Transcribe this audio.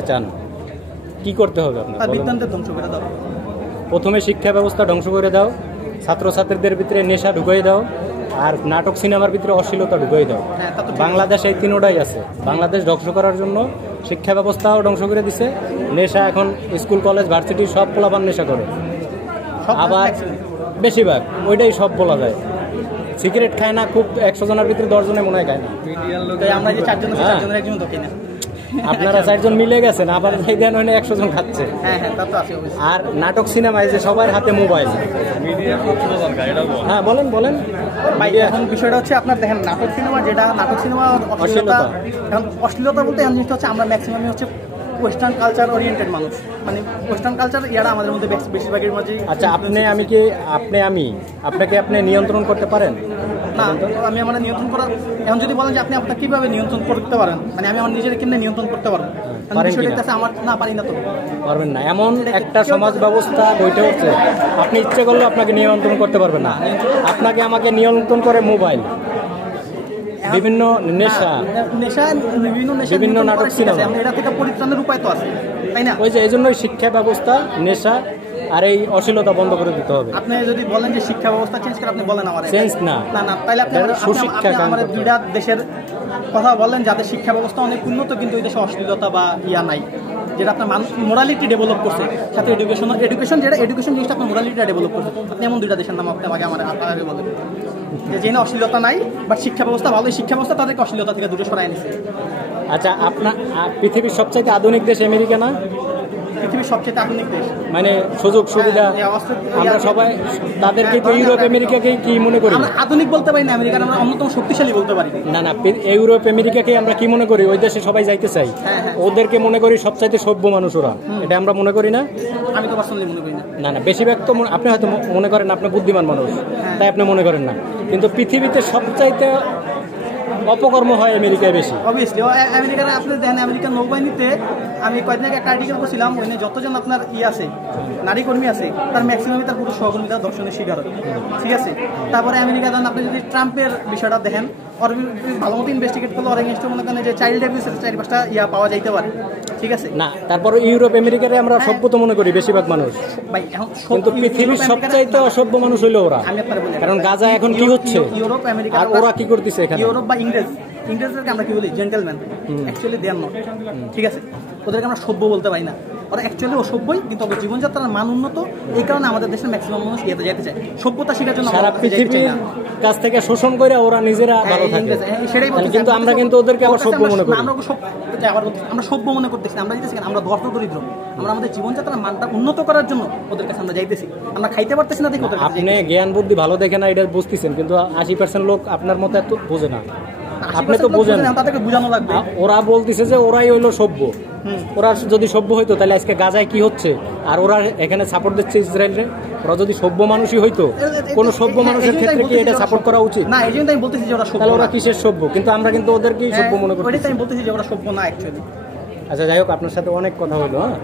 করতে চান কি করতে হবে আপনার? বিদ্যান্তর ধ্বংস করে দাও। প্রথমে শিক্ষা ব্যবস্থা ধ্বংস করে দাও, ছাত্রছাত্রীদের ভিতরে নেশা ঢুকিয়ে দাও, আর নাটক সিনেমার ভিতরে অশ্লীলতা ঢুকিয়ে দাও। বাংলাদেশ এই তিনোটাই আছে। বাংলাদেশ ধ্বংস করার জন্য শিক্ষা ব্যবস্থাও ধ্বংস করে দিছে, নেশা এখন স্কুল কলেজ ভার্সিটি সব পোলাপান নেশা করে, আবার বেশিরভাগ ওইটাই সব বলা যায়। সিগারেট খায় না খুব 100 জনের ভিতরে 10 জনে মনে হয় খায় না। আমরা যে 4 জন আছি 4 জনের একজন তো কিনা আপনারা 4 জন মিলে গেছেন, আবার এই দেন হইলে 100 জন খাচ্ছে। হ্যাঁ হ্যাঁ তা তো আছে অবশ্যই। আর নাটক সিনেমায় যে সবার হাতে মোবাইল, হ্যাঁ বলেন বলেন ভাই। এখন বিষয়টা হচ্ছে আপনার দেখেন নাটক সিনেমা, যেটা নাটক সিনেমা অশ্লীলতা, এখন অশ্লীলতা বলতে এখন জিনিসটা হচ্ছে আমরা ম্যাক্সিমামই হচ্ছে ওয়েস্টার্ন কালচার ওরিয়েন্টেড মানুষ, মানে ওয়েস্টার্ন কালচার ইয়ারা আমাদের মধ্যে বেশিরভাগের মাঝে। আচ্ছা আপনাকে আপনি নিয়ন্ত্রণ করতে পারেন না? আমি আমার নিয়ন্ত্রণ করার, এখন যদি বলেন যে আপনি আপনার কিভাবে নিয়ন্ত্রণ করতে পারেন, মানে আমি আমার নিজের কেমনে নিয়ন্ত্রণ করতে পারবো, আমার না পারি না। তো পারবেন না, এমন একটা সমাজ ব্যবস্থা বইটা হচ্ছে আপনি ইচ্ছে করলে আপনাকে নিয়ন্ত্রণ করতে পারবেন না। আপনাকে আমাকে নিয়ন্ত্রণ করে মোবাইল, বিভিন্ন নেশা, বিভিন্ন নাটক সিনেমা, এটা থেকে পরিত্রাণের উপায় তো আছে, তাই না? ওই যে এই জন্যই শিক্ষা ব্যবস্থা, নেশা আর এই অশ্লীলতা বন্ধ করে দিতে হবে। আপনি যদি বলেন যে শিক্ষা ব্যবস্থা চেঞ্জ করে, আপনি বলেন আমার চেঞ্জ না, তাহলে আপনি আমাদের দুইটা দেশের কথা বলেন যাদের শিক্ষা ব্যবস্থা অনেক উন্নত কিন্তু ওই দেশে অশ্লীলতা বা ইয়া নাই, যেটা আপনার মানুষ মোরালিটি ডেভেলপ করছে, সাথে এডুকেশন যেটা এডুকেশন জিনিসটা আপনার মোরালিটিটা ডেভেলপ করছে। আপনি এমন দুইটা দেশের নাম আমাকে আমার আগে বলেন যে না অশ্লীলতা নাই, বাট শিক্ষা ব্যবস্থা ভালো, শিক্ষা ব্যবস্থা তাদেরকে অশ্লীলতা থেকে দূরে সরাই নিছে। আচ্ছা, আপনার পৃথিবীর সবচাইতে আধুনিক দেশ আমেরিকা না? পৃথিবীর সবচেয়ে আধুনিক দেশ, মানে সুযোগ সুবিধা আমরা সবাই তাদেরকে তো ইউরোপ আমেরিকাকে কি মনে করি? আমরা আধুনিক বলতে পারি না, আমেরিকার আমরা অন্যতম শক্তিশালী বলতে পারি না। ইউরোপ আমেরিকাকে আমরা কি মনে করি? ওই দেশে সবাই যাইতে চাই, ওদেরকে মনে করি সবচাইতে সভ্য মানুষ ওরা, এটা আমরা মনে করি না? আমি তো পার্সোনালি মনে করি না। না, বেশিরভাগ তো আপনি হয়তো মনে করেন আপনি বুদ্ধিমান মানুষ, তাই আপনি মনে করেন না, কিন্তু পৃথিবীতে সবচাইতে অপকর্ম হয় আমেরিকায় বেশি। অবভিয়াসলি আমেরিকার আপনি দেখেন, আমেরিকার নৌবাহিনীতে আমি কয়েকদিন আগে একটা আর্টিকেল করছিলাম, ওইখানে যতজন আপনার আছে নারী কর্মী আছে তার ম্যাক্সিমামই তার পুরো সহকর্মীরা ধর্ষণের শিকার হয়, ঠিক আছে? তারপরে আমেরিকা ধরেন আপনি যদি ট্রাম্পের বিষয়টা দেখেন, ওর ভালো মতো ইনভেস্টিগেট করলে ওর এগেইনস্টে মনে করেন যে চাইল্ড অ্যাবিউসের 4-5টা পাওয়া যাইতে পারে, ঠিক আছে? না, তারপরে ইউরোপ আমেরিকারে আমরা সভ্য তো মনে করি বেশিরভাগ মানুষ, কিন্তু পৃথিবীর সবচাইতে অসভ্য মানুষ হইলো ওরা। কারণ গাজা এখন কি হচ্ছে, ইউরোপ আমেরিকা আর ওরা কি করতেছে এখানে? ইউরোপ বা ইংরেজদেরকে আমরা কি বলি? Gentleman. Actually they are not, ঠিক আছে? ওদেরকে আমরা সভ্য বলতে পারি না, ওরা অ্যাকচুয়ালি অসভ্যই, কিন্তু ওদের জীবনযাত্রার মান উন্নত, এই কারণে আমাদের দেশের ম্যাক্সিমাম মানুষ ইয়েতে যেতে চায়, সভ্যতা শেখার জন্য। সারা পৃথিবীর কাছ থেকে শোষণ করে ওরা নিজেরা ভালো থাকে, কিন্তু আমরা কিন্তু ওদেরকে আবার সভ্য মনে করি। আমরা সভ্য মনে করতেছি, আমরা যেতেছি আমরা দর্শ দরিদ্র, আমরা আমাদের জীবনযাত্রার মানটা উন্নত করার জন্য ওদের কাছে আমরা যাইতেছি, আমরা খাইতে পারতেছি না দেখে। আপনি জ্ঞান বুদ্ধি ভালো দেখে না এটা বুঝতেছেন, কিন্তু 80% লোক আপনার মতো এত বোঝে না। আপনি তো বোঝেন, তাদেরকে বোঝানো লাগবে। ওরা বলতেছে যে ওরাই হইলো সভ্য, ওরা যদি সভ্য হইতো তাহলে আজকে গাজায় কি হচ্ছে, আর ওরা এখানে সাপোর্ট দিচ্ছে ইসরায়েলরে। ওরা যদি সভ্য মানুষই হইতো, কোন সভ্য মানুষের ক্ষেত্রে কি এটা সাপোর্ট করা উচিত? না, এই জন্য আমি বলতেছি যে ওরা সভ্য, ওরা কিসের সভ্য? কিন্তু আমরা কিন্তু ওদেরকেই সভ্য মনে করি। আমি বলতেছি যে ওরা সভ্য না অ্যাকচুয়ালি। আচ্ছা, যাই হোক, আপনার সাথে অনেক কথা হলো। হ্যাঁ।